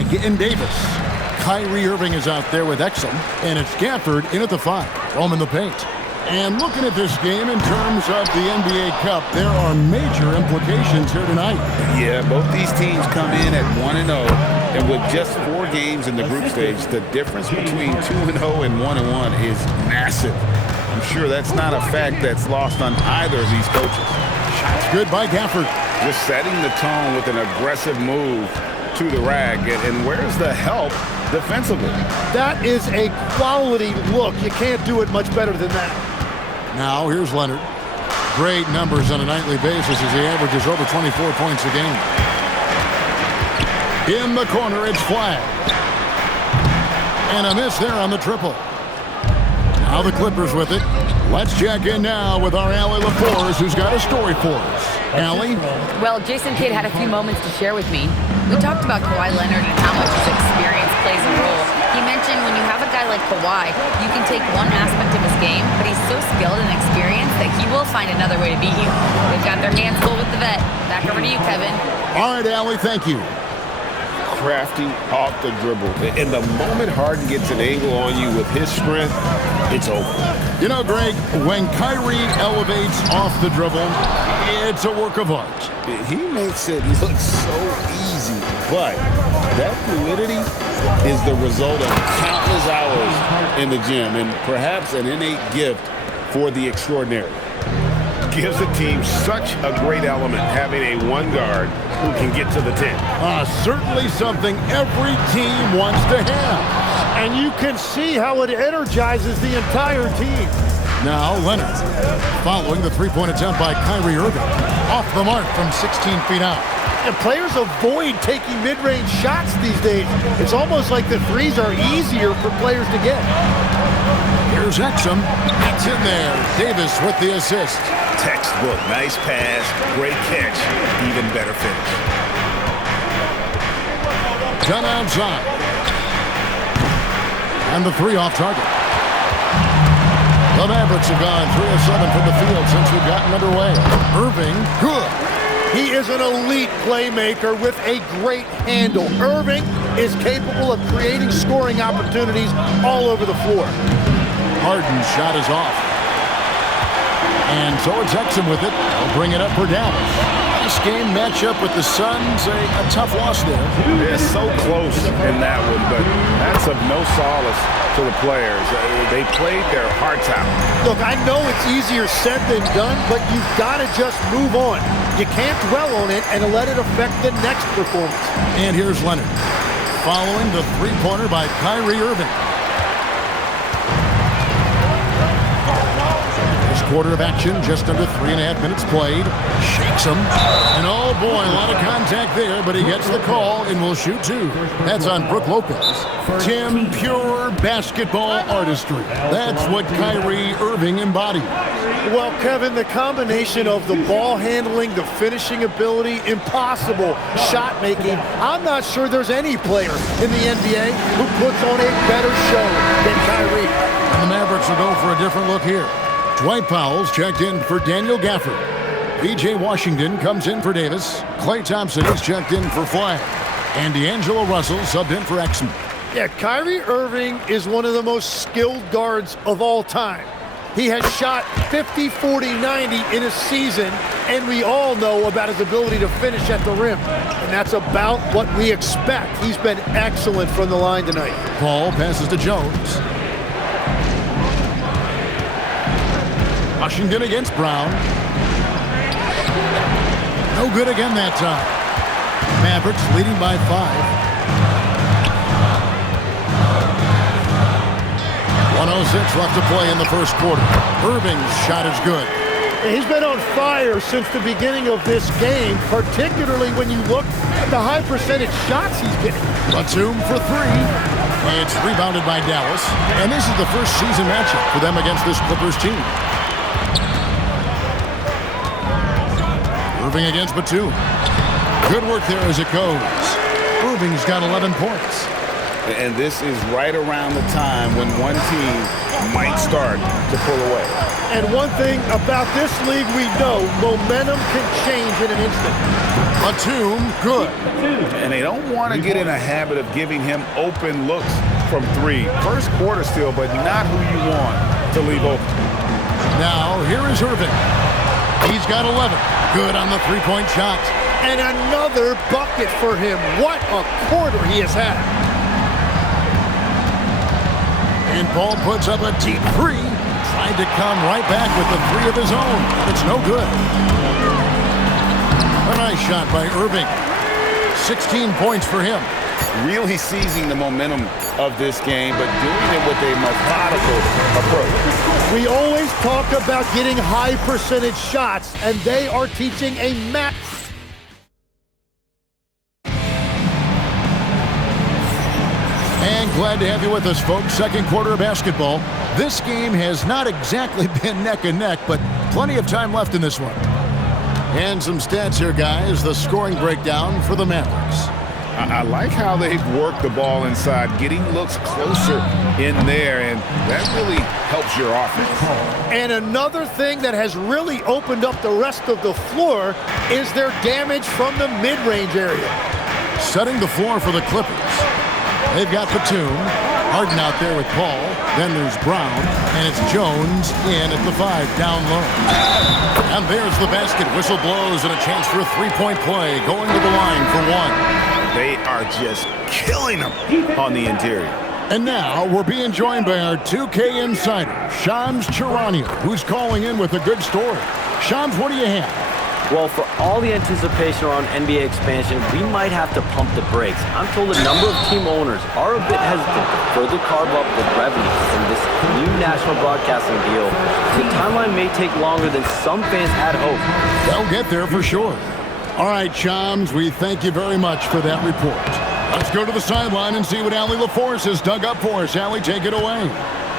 Flagg in Davis. Kyrie Irving is out there with Exum, and it's Gafford in at the 5. Roam in the paint. And looking at this game in terms of the NBA Cup, there are major implications here tonight. Yeah, both these teams come in at 1-0, and with just 4 games in the group stage, the difference between 2-0 and 1-1 is massive. I'm sure that's not a fact that's lost on either of these coaches. Shots good by Gafford. Just setting the tone with an aggressive move to the rack, and where's the help defensively? That is a quality look. You can't do it much better than that. Now here's Leonard. Great numbers on a nightly basis as he averages over 24 points a game. In the corner, it's Flagg. And a miss there on the triple. Now the Clippers with it. Let's check in now with our Allie LaForce, who's got a story for us. Allie? Well, Jason Kidd had a few moments to share with me. We talked about Kawhi Leonard and how much his experience plays a role. He mentioned when you have a guy like Kawhi, you can take one aspect of his game, but he's so skilled and experienced that he will find another way to beat you. They've got their hands full with the vet. Back over to you, Kevin. All right, Allie, thank you. Crafty off the dribble. And the moment Harden gets an angle on you with his strength, it's over. You know, Greg, when Kyrie elevates off the dribble, it's a work of art. He makes it look so easy, but that fluidity is the result of countless hours in the gym and perhaps an innate gift for the extraordinary. Gives the team such a great element having a one guard who can get to the 10. Certainly something every team wants to have. And you can see how it energizes the entire team. Now Leonard, following the three-point attempt by Kyrie Irving. Off the mark from 16 feet out. And players avoid taking mid-range shots these days. It's almost like the threes are easier for players to get. Here's Exum. It's in there. Davis with the assist. Textbook. Nice pass. Great catch. Even better finish. Done outside. And the 3 off target. The Mavericks have gone 3 of 7 from the field since we've gotten underway. Irving, good. He is an elite playmaker with a great handle. Irving is capable of creating scoring opportunities all over the floor. Harden's shot is off. And so it's Exum with it. They'll bring it up for Dallas. This game matchup with the Suns, a tough loss there. They're so close in that one, but that's of no solace to the players. They played their hearts out. Look, I know it's easier said than done, but you've got to just move on. You can't dwell on it and let it affect the next performance. And here's Leonard, following the three-pointer by Kyrie Irving. Quarter of action, just under 3.5 minutes played. Shakes him. And oh boy, a lot of contact there, but he gets the call and will shoot 2. That's on Brook Lopez. Tim, pure basketball artistry. That's what Kyrie Irving embodied. Well, Kevin, the combination of the ball handling, the finishing ability, impossible shot making. I'm not sure there's any player in the NBA who puts on a better show than Kyrie. And the Mavericks will go for a different look here. Dwight Powell's checked in for Daniel Gafford. P.J. Washington comes in for Davis. Klay Thompson is checked in for Flagg. And D'Angelo Russell subbed in for Exum. Yeah, Kyrie Irving is one of the most skilled guards of all time. He has shot 50, 40, 90 in a season, and we all know about his ability to finish at the rim. And that's about what we expect. He's been excellent from the line tonight. Paul passes to Jones. Washington against Brown. No good again that time. Mavericks leading by 5. 1:06 left to play in the first quarter. Irving's shot is good. He's been on fire since the beginning of this game, particularly when you look at the high percentage shots he's getting. Batum for 3. It's rebounded by Dallas. And this is the first season matchup for them against this Clippers team. Irving against Batum. Good work there as it goes. Irving's got 11 points. And this is right around the time when one team might start to pull away. And one thing about this league we know, momentum can change in an instant. Batum, good. And they don't want to get in a habit of giving him open looks from three. First quarter still, but not who you want to leave open. Now, here is Irving. He's got 11. Good on the three-point shot. And another bucket for him. What a quarter he has had. And Paul puts up a deep three. Tried to come right back with the three of his own. It's no good. A nice shot by Irving. 16 points for him. Really seizing the momentum of this game, but doing it with a methodical approach. We always talk about getting high percentage shots, and they are teaching a match. And glad to have you with us, folks. Second quarter of basketball. This game has not exactly been neck and neck, but plenty of time left in this one. And some stats here, guys. The scoring breakdown for the Mavericks. I like how they've worked the ball inside, getting looks closer in there, and that really helps your offense. And another thing that has really opened up the rest of the floor is their damage from the mid-range area. Setting the floor for the Clippers. They've got Batum, Harden out there with Paul, then there's Brown, and it's Jones in at the 5, down low. And there's the basket. Whistle blows and a chance for a three-point play, going to the line for one. They are just killing them on the interior. And now we're being joined by our 2K insider, Shams Charania, who's calling in with a good story. Shams, what do you have? Well, for all the anticipation around NBA expansion, we might have to pump the brakes. I'm told a number of team owners are a bit hesitant to further carve up the revenue from this new national broadcasting deal. The timeline may take longer than some fans had hoped. They'll get there for sure. All right, Shams, we thank you very much for that report. Let's go to the sideline and see what Allie LaForce has dug up for us. Allie, take it away.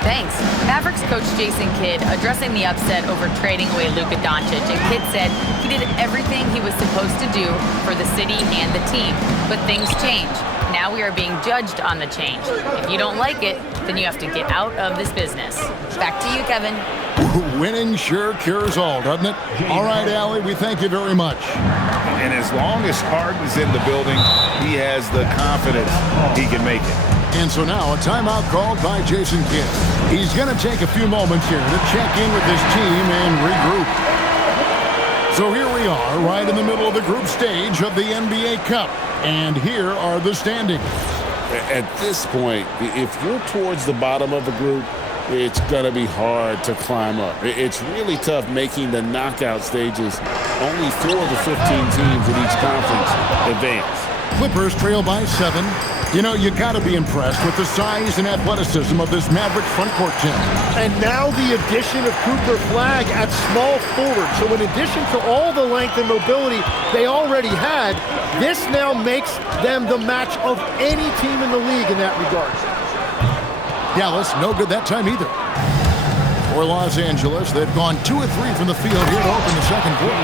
Thanks. Mavericks coach Jason Kidd addressing the upset over trading away Luka Doncic, and Kidd said he did everything he was supposed to do for the city and the team. But things change. Now we are being judged on the change. If you don't like it, then you have to get out of this business. Back to you, Kevin. Winning sure cures all, doesn't it? All right, Allie, we thank you very much. And as long as Harden's in the building, he has the confidence he can make it. And so now a timeout called by Jason Kidd. He's going to take a few moments here to check in with his team and regroup. So here we are, right in the middle of the group stage of the NBA Cup. And here are the standings. At this point, if you're towards the bottom of the group, it's going to be hard to climb up. It's really tough making the knockout stages. Only 4 of the 15 teams in each conference advance. Clippers trail by 7. You know, you got to be impressed with the size and athleticism of this Maverick front court team. And now the addition of Cooper Flagg at small forward. So in addition to all the length and mobility they already had, this now makes them the match of any team in the league in that regard. Dallas, no good that time either. For Los Angeles, they've gone 2 of 3 from the field here to open the second quarter.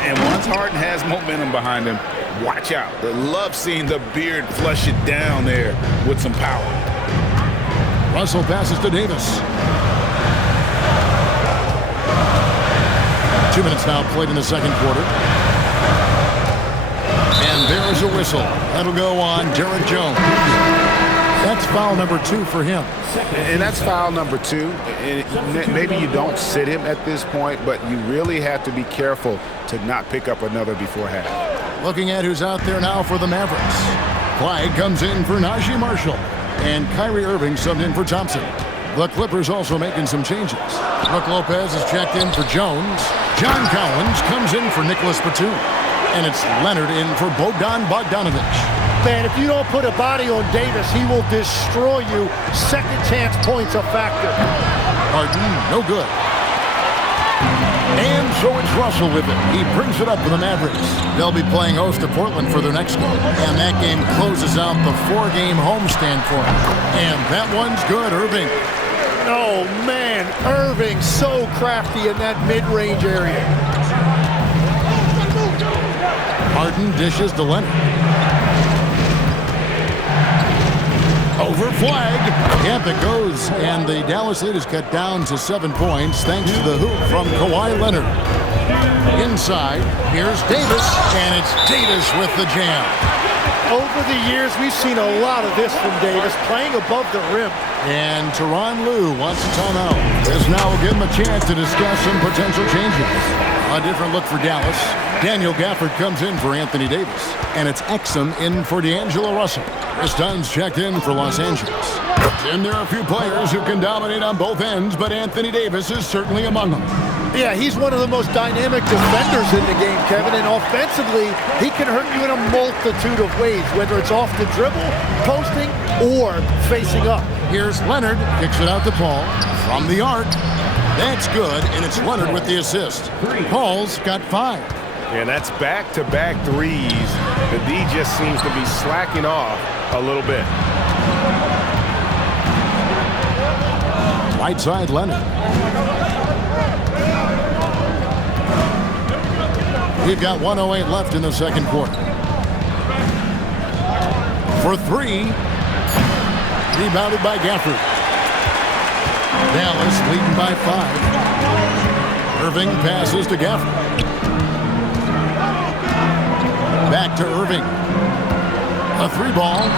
And once Harden has momentum behind him, watch out. They love seeing the beard flush it down there with some power. Russell passes to Davis. 2 minutes now played in the second quarter. And there's a whistle. That'll go on Derek Jones. That's foul number 2 for him. And that's foul number 2. And maybe you don't sit him at this point, but you really have to be careful to not pick up another before half. Looking at who's out there now for the Mavericks. Clyde comes in for Najee Marshall. And Kyrie Irving subbed in for Thompson. The Clippers also making some changes. Brook Lopez is checked in for Jones. John Collins comes in for Nicholas Batum. And it's Leonard in for Bogdan Bogdanovic. Man, if you don't put a body on Davis, he will destroy you. Second chance points a factor. Harden, no good. And so it's Russell with it. He brings it up for the Mavericks. They'll be playing host to Portland for their next game. And that game closes out the 4-game homestand for them. And that one's good, Irving. Oh, man, Irving so crafty in that mid-range area. Harden dishes to Leonard. Over flag. Yep, it goes. And the Dallas lead is cut down to 7 points thanks to the hoop from Kawhi Leonard. Inside, here's Davis, and it's Davis with the jam. Over the years, we've seen a lot of this from Davis, playing above the rim. And Tyronn Lue wants a timeout. This now will give him a chance to discuss some potential changes. A different look for Dallas. Daniel Gafford comes in for Anthony Davis. And it's Exum in for D'Angelo Russell. Chris Dunn's checked in for Los Angeles. And there are a few players who can dominate on both ends, but Anthony Davis is certainly among them. Yeah, he's one of the most dynamic defenders in the game, Kevin, and offensively, he can hurt you in a multitude of ways, whether it's off the dribble, posting, or facing up. Here's Leonard, kicks it out to Paul from the arc. That's good, and it's Leonard with the assist. Paul's got 5. And that's back-to-back threes. The D just seems to be slacking off a little bit. Right side, Leonard. We've got 1:08 left in the second quarter. For 3. Rebounded by Gafford. Dallas leading by 5. Irving passes to Gafford. Back to Irving. A 3-ball.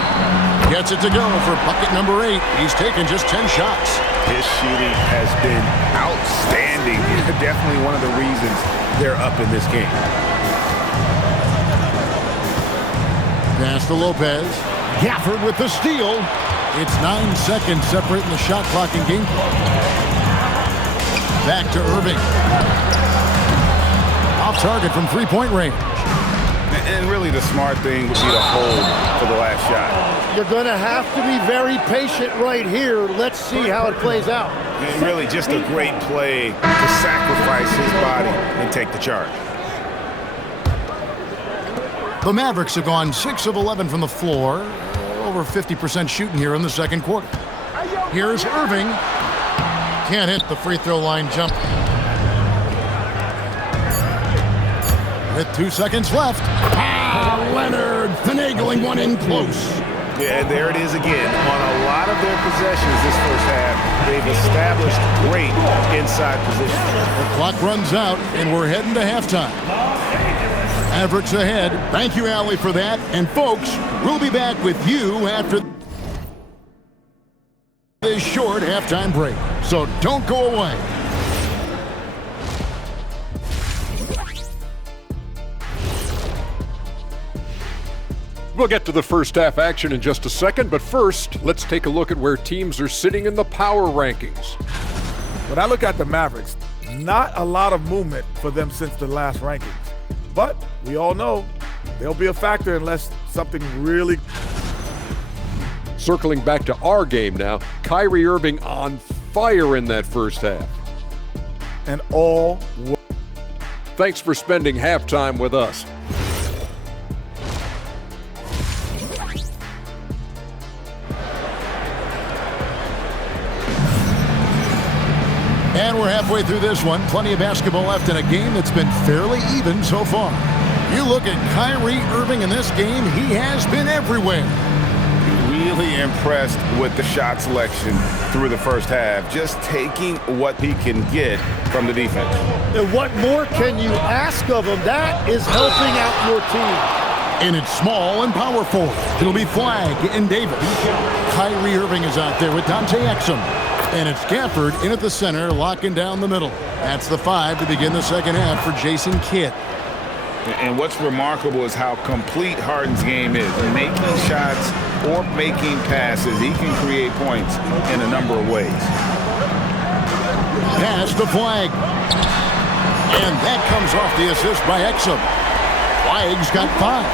Gets it to go for bucket number 8. He's taken just 10 shots. His shooting has been outstanding. Definitely one of the reasons they're up in this game. Pass to Lopez. Gafford with the steal. It's 9 seconds separating the shot clock and game clock. Back to Irving. Off target from 3-point range. And really the smart thing would be to hold for the last shot. You're going to have to be very patient right here. Let's see how it plays out. And really just a great play to sacrifice his body and take the charge. The Mavericks have gone 6 of 11 from the floor. Over 50% shooting here in the second quarter. Here's Irving. Can't hit the free throw line jump. With 2 seconds left. Leonard finagling one in close. Yeah, and there it is again. On a lot of their possessions this first half, they've established great inside position. The clock runs out, and we're heading to halftime. Mavericks ahead. Thank you, Allie, for that. And folks, we'll be back with you after this short halftime break. So don't go away. We'll get to the first half action in just a second, but first, let's take a look at where teams are sitting in the power rankings. When I look at the Mavericks, not a lot of movement for them since the last rankings. But we all know they'll be a factor unless something really... Circling back to our game now, Kyrie Irving on fire in that first half. And all... Thanks for spending halftime with us. And we're halfway through this one. Plenty of basketball left in a game that's been fairly even so far. You look at Kyrie Irving in this game, he has been everywhere. Really impressed with the shot selection through the first half, just taking what he can get from the defense. And what more can you ask of him? That is helping out your team. And it's small and powerful. It'll be Flag and Davis. Kyrie Irving is out there with Dante Exum. And it's Gafford in at the center, locking down the middle. That's the 5 to begin the second half for Jason Kidd. And what's remarkable is how complete Harden's game is. Making shots or making passes, he can create points in a number of ways. Pass to Flag. And that comes off the assist by Exum. Flag's got 5.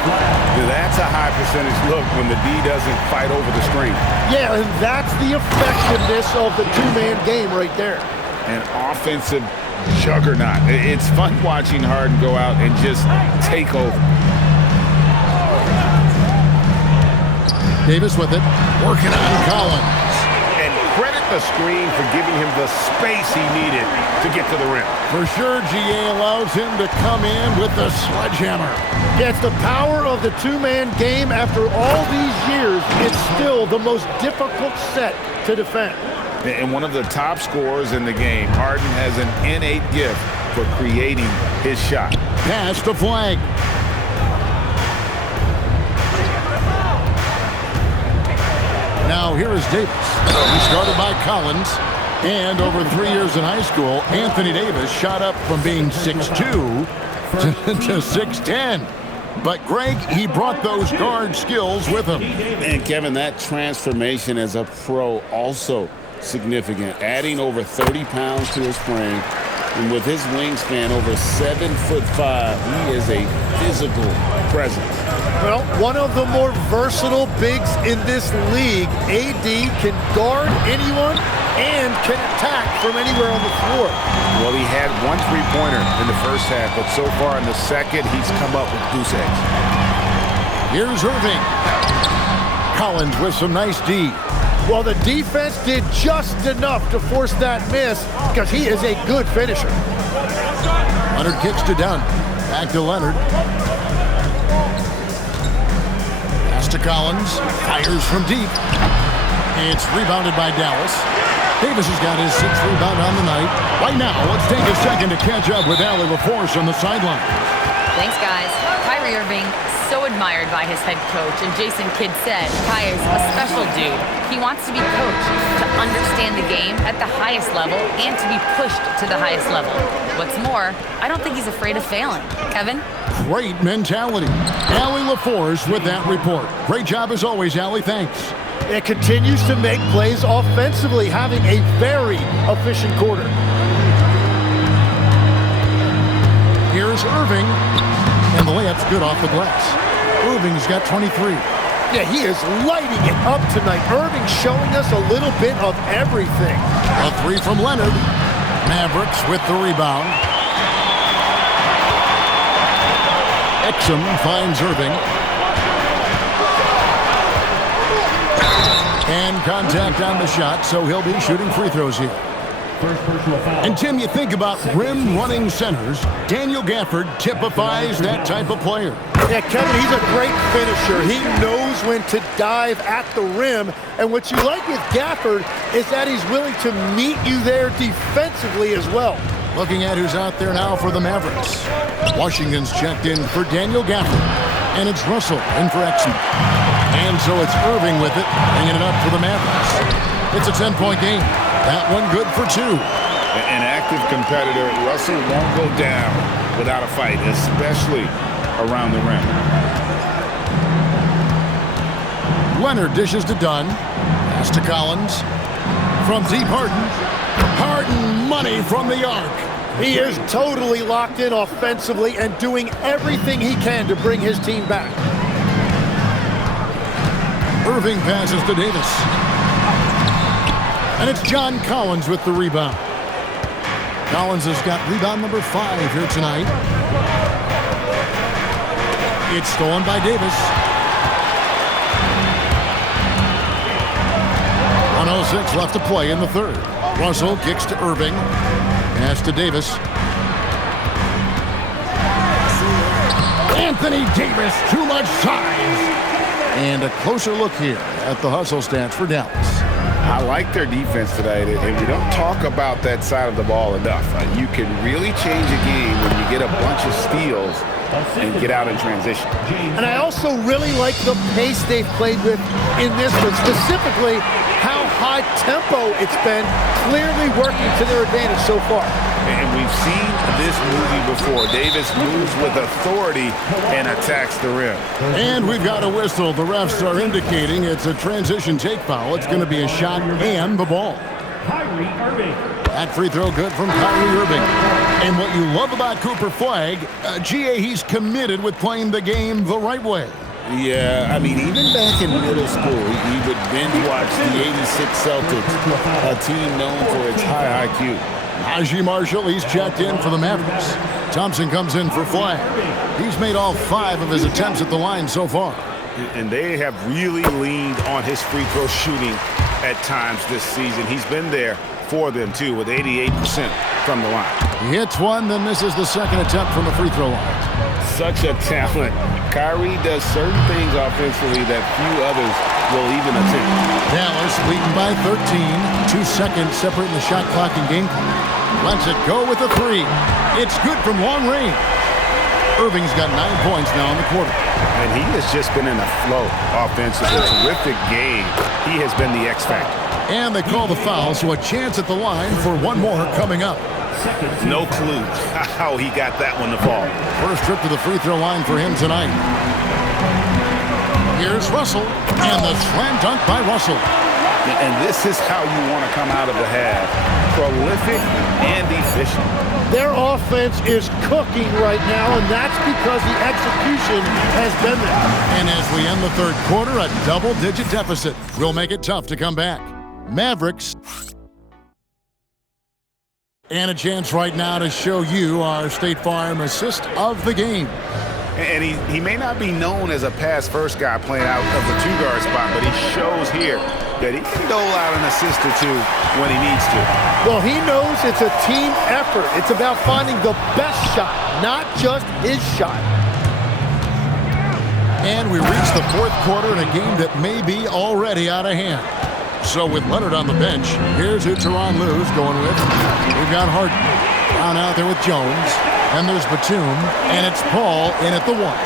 That's a high percentage look when the D doesn't fight over the screen. Yeah, and that's the effectiveness of the two-man game right there. An offensive juggernaut. It's fun watching Harden go out and just take over. Davis with it, working on Collins. And credit the screen for giving him the space he needed to get to the rim. For sure, GA allows him to come in with the sledgehammer. Yeah, it's the power of the two-man game. After all these years, it's still the most difficult set to defend. And one of the top scorers in the game, Harden has an innate gift for creating his shot. Pass the flag. Now here is Davis. He started by Collins. And over 3 years in high school, Anthony Davis shot up from being 6'2 to 6'10. But Greg, he brought those guard skills with him. And Kevin, that transformation as a pro also significant, adding over 30 pounds to his frame, and with his wingspan over 7'5", he is a physical presence. Well, one of the more versatile bigs in this league. AD can guard anyone and can attack from anywhere on the floor. Well, he had one three-pointer in the first half, but so far in the second, he's come up with goose eggs. Here's Irving. Collins with some nice D. Well, the defense did just enough to force that miss because he is a good finisher. Leonard kicks to Dunn. Back to Leonard. Pass to Collins. Fires from deep. It's rebounded by Dallas. Davis has got his 6th rebound on the night. Right now, let's take a second to catch up with Allie LaForce on the sideline. Thanks, guys. Kyrie Irving, so admired by his head coach, and Jason Kidd said Kai is a special dude. He wants to be coached, to understand the game at the highest level, and to be pushed to the highest level. What's more, I don't think he's afraid of failing. Kevin? Great mentality. Allie LaForce with that report. Great job as always, Allie. Thanks. It continues to make plays offensively, having a very efficient quarter. Here's Irving, and the layup's good off the glass. Irving's got 23. Yeah, he is lighting it up tonight. Irving showing us a little bit of everything. A 3 from Leonard. Mavericks with the rebound. Exum finds Irving. And contact on the shot, so he'll be shooting free throws here. And Tim, you think about rim-running centers, Daniel Gafford typifies that type of player. Yeah, Kevin, he's a great finisher. He knows when to dive at the rim. And what you like with Gafford is that he's willing to meet you there defensively as well. Looking at who's out there now for the Mavericks. Washington's checked in for Daniel Gafford. And it's Russell in for Exum. And so it's Irving with it, bringing it up for the Mavericks. It's a 10-point game. That one good for 2. An active competitor, Russell won't go down without a fight, especially around the rim. Leonard dishes to Dunn. Pass to Collins. From deep, Harden. Harden money from the arc. He is totally locked in offensively and doing everything he can to bring his team back. Irving passes to Davis. And it's John Collins with the rebound. Collins has got rebound number 5 here tonight. It's stolen by Davis. 1:06 left to play in the third. Russell kicks to Irving. Pass to Davis. Anthony Davis, too much size. And a closer look here at the hustle stats for Dallas. I like their defense tonight, and we don't talk about that side of the ball enough. You can really change a game when you get a bunch of steals and get out in transition. And I also really like the pace they've played with in this one, specifically how high tempo it's been, clearly working to their advantage so far. And we've seen this movie before. Davis moves with authority and attacks the rim. And we've got a whistle. The refs are indicating it's a transition take foul. It's going to be a shot and the ball. Kyrie Irving. That free throw good from Kyrie Irving. And what you love about Cooper Flagg, GA, he's committed with playing the game the right way. Yeah, I mean, even back in middle school, he would binge watch the '86 Celtics, a team known for its high IQ. Najee Marshall, he's checked in for the Mavericks. Thompson comes in for Flagg. He's made all 5 of his attempts at the line so far. And they have really leaned on his free throw shooting at times this season. He's been there for them, too, with 88% from the line. He hits one, then misses the second attempt from the free throw line. Such a talent. Kyrie does certain things offensively that few others will even attempt. Dallas leading by 13. 2 seconds separating the shot clock and game clock. Lets it go with a three. It's good from long range. Irving's got 9 points now in the quarter. And he has just been in a flow offensively. Terrific game. He has been the X factor. And they call the foul, so a chance at the line for one more coming up. No clue how he got that one to fall. First trip to the free throw line for him tonight. Here's Russell, and the slam dunk by Russell. And this is how you want to come out of the half. Prolific and efficient. Their offense is cooking right now, and that's because the execution has been there. And as we end the third quarter, a double-digit deficit will make it tough to come back. Mavericks. And a chance right now to show you our State Farm assist of the game. And he may not be known as a pass-first guy playing out of the two-guard spot, but he shows here that he can dole out an assist or two when he needs to. Well, he knows it's a team effort. It's about finding the best shot, not just his shot. And we reach the fourth quarter in a game that may be already out of hand. So with Leonard on the bench, here's who Tyronn Lue's going with. We've got Harden down out there with Jones. And there's Batum, and it's Paul in at the one.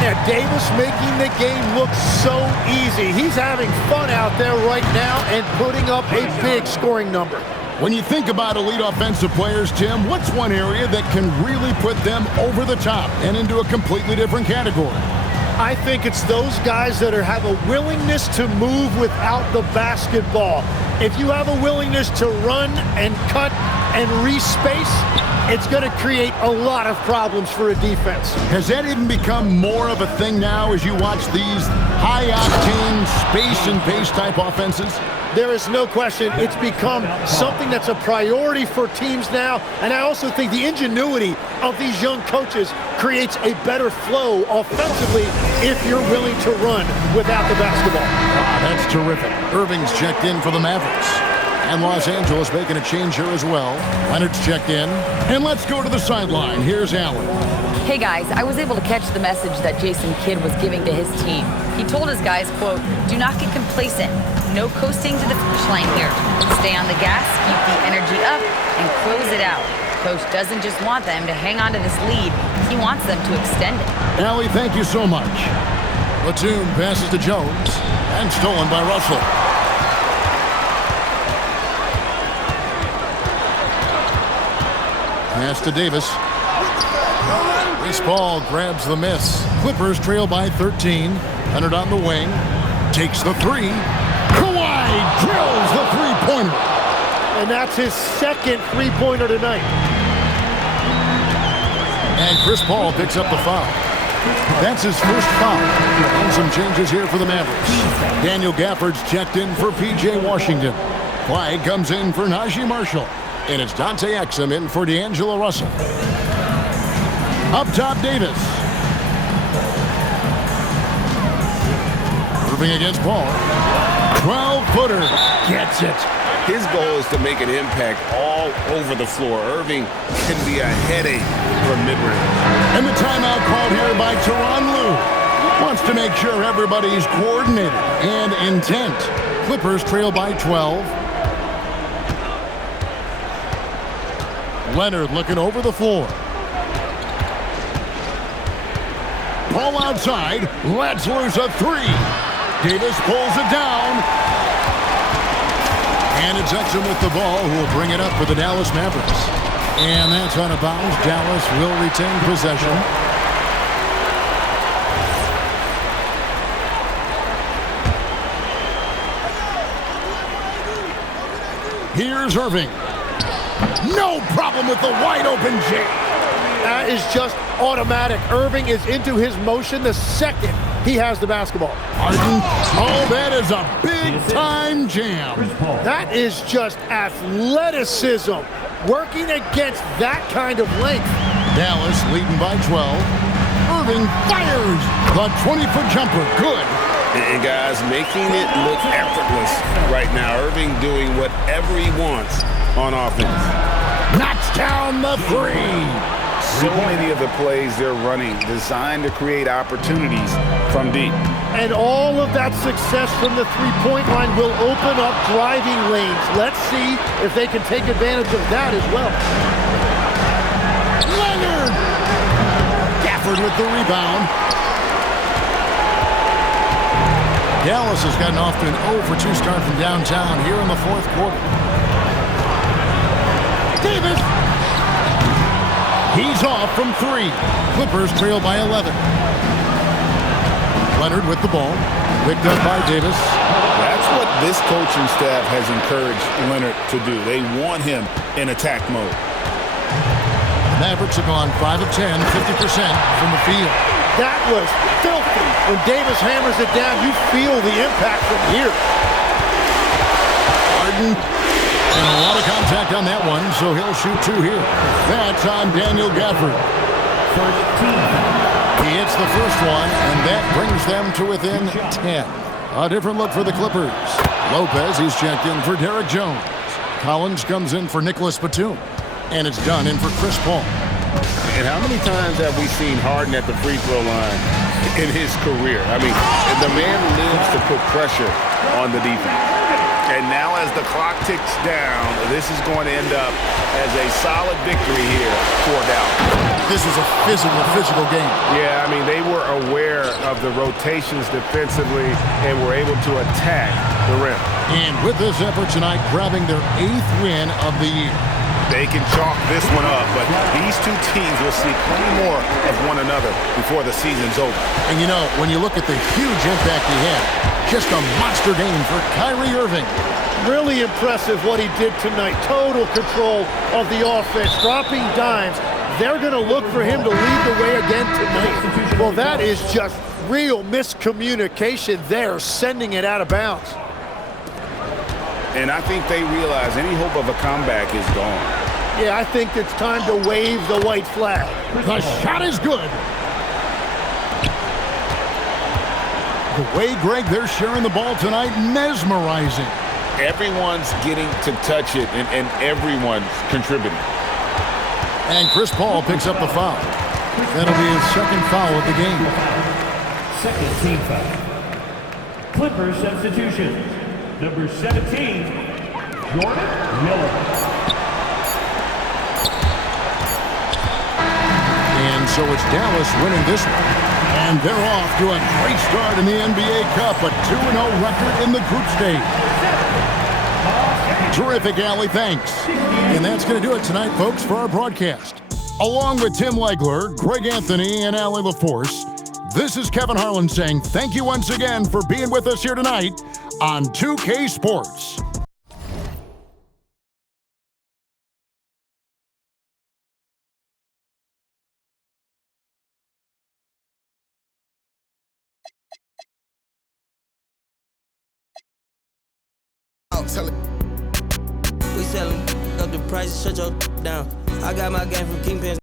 Yeah, Davis making the game look so easy. He's having fun out there right now and putting up a big scoring number. When you think about elite offensive players, Tim, what's one area that can really put them over the top and into a completely different category? I think it's those guys that have a willingness to move without the basketball. If you have a willingness to run and cut and respace, it's going to create a lot of problems for a defense. Has that even become more of a thing now as you watch these high-octane space and pace type offenses? There is no question it's become something that's a priority for teams now, and I also think the ingenuity of these young coaches creates a better flow offensively if you're willing to run without the basketball. That's terrific. Irving's checked in for the Mavericks. And Los Angeles making a change here as well. Leonard's checked in. And let's go to the sideline. Here's Allen. Hey guys, I was able to catch the message that Jason Kidd was giving to his team. He told his guys, quote, "Do not get complacent. No coasting to the finish line here. Stay on the gas, keep the energy up, and close it out." Coach doesn't just want them to hang on to this lead. He wants them to extend it. Allie, thank you so much. Batum passes to Jones. And stolen by Russell. Pass to Davis. Chris Paul grabs the miss. Clippers trail by 13. Leonard on the wing. Takes the three. Kawhi drills the three-pointer. And that's his second three-pointer tonight. And Chris Paul picks up the foul. That's his first foul. And some changes here for the Mavericks. Daniel Gafford's checked in for P.J. Washington. Clyde comes in for Najee Marshall. And it's Dante Exum in for D'Angelo Russell. Up top, Davis. Irving against Paul. 12-footer. Gets it. His goal is to make an impact all over the floor. Irving can be a headache from mid-range. And the timeout called here by Tyronn Lue. Wants to make sure everybody's coordinated and intent. Clippers trail by 12. Leonard looking over the floor. Paul outside. Lets loose a three. Davis pulls it down. And it's Exum with the ball, who will bring it up for the Dallas Mavericks. And that's out of bounds. Dallas will retain possession. Here's Irving. No problem with the wide-open J. That is just automatic. Irving is into his motion the second he has the basketball. Harden. Oh, that is a big-time jam. That is just athleticism. Working against that kind of length. Dallas leading by 12. Irving fires the 20-foot jumper. Good. And guys, making it look effortless right now. Irving doing whatever he wants on offense. Knocks down the three. So many of the plays they're running designed to create opportunities from deep. And all of that success from the three-point line will open up driving lanes. Let's see if they can take advantage of that as well. Leonard! Gafford with the rebound. Dallas has gotten off to an 0 for 2 start from downtown here in the fourth quarter. Davis! He's off from 3. Clippers trail by 11. Leonard with the ball. Picked up by Davis. That's what this coaching staff has encouraged Leonard to do. They want him in attack mode. Mavericks have gone 5 of 10, 50% from the field. That was filthy. When Davis hammers it down, you feel the impact from here. Harden. And a lot of contact on that one, so he'll shoot 2 here. That's on Daniel Gafford. He hits the first one, and that brings them to within 10. A different look for the Clippers. Lopez, he's checked in for Derek Jones. Collins comes in for Nicholas Batum. And it's done in for Chris Paul. And how many times have we seen Harden at the free throw line in his career? I mean, the man lives to put pressure on the defense. And now as the clock ticks down, this is going to end up as a solid victory here for Dallas. This is a physical game. Yeah, I mean, they were aware of the rotations defensively and were able to attack the rim. And with this effort tonight, grabbing their 8th win of the year. They can chalk this one up, but these two teams will see plenty more of one another before the season's over. And you know, when you look at the huge impact he had, just a monster game for Kyrie Irving. Really impressive what he did tonight. Total control of the offense, dropping dimes. They're going to look for him to lead the way again tonight. Well, that is just real miscommunication there, sending it out of bounds. And I think they realize any hope of a comeback is gone. Yeah, I think it's time to wave the white flag. The shot is good. The way, Greg, they're sharing the ball tonight, mesmerizing. Everyone's getting to touch it, and everyone's contributing. And Chris Paul picks up the foul. That'll be his second foul of the game. Second team foul. Clippers substitution. Number 17, Jordan Miller. And so it's Dallas winning this one. And they're off to a great start in the NBA Cup, a 2-0 record in the group stage. Terrific, Allie, thanks. And that's going to do it tonight, folks, for our broadcast. Along with Tim Legler, Greg Anthony, and Allie LaForce, this is Kevin Harlan saying thank you once again for being with us here tonight on 2K Sports. We selling up the price, shut your down. I got my game from Kingpin.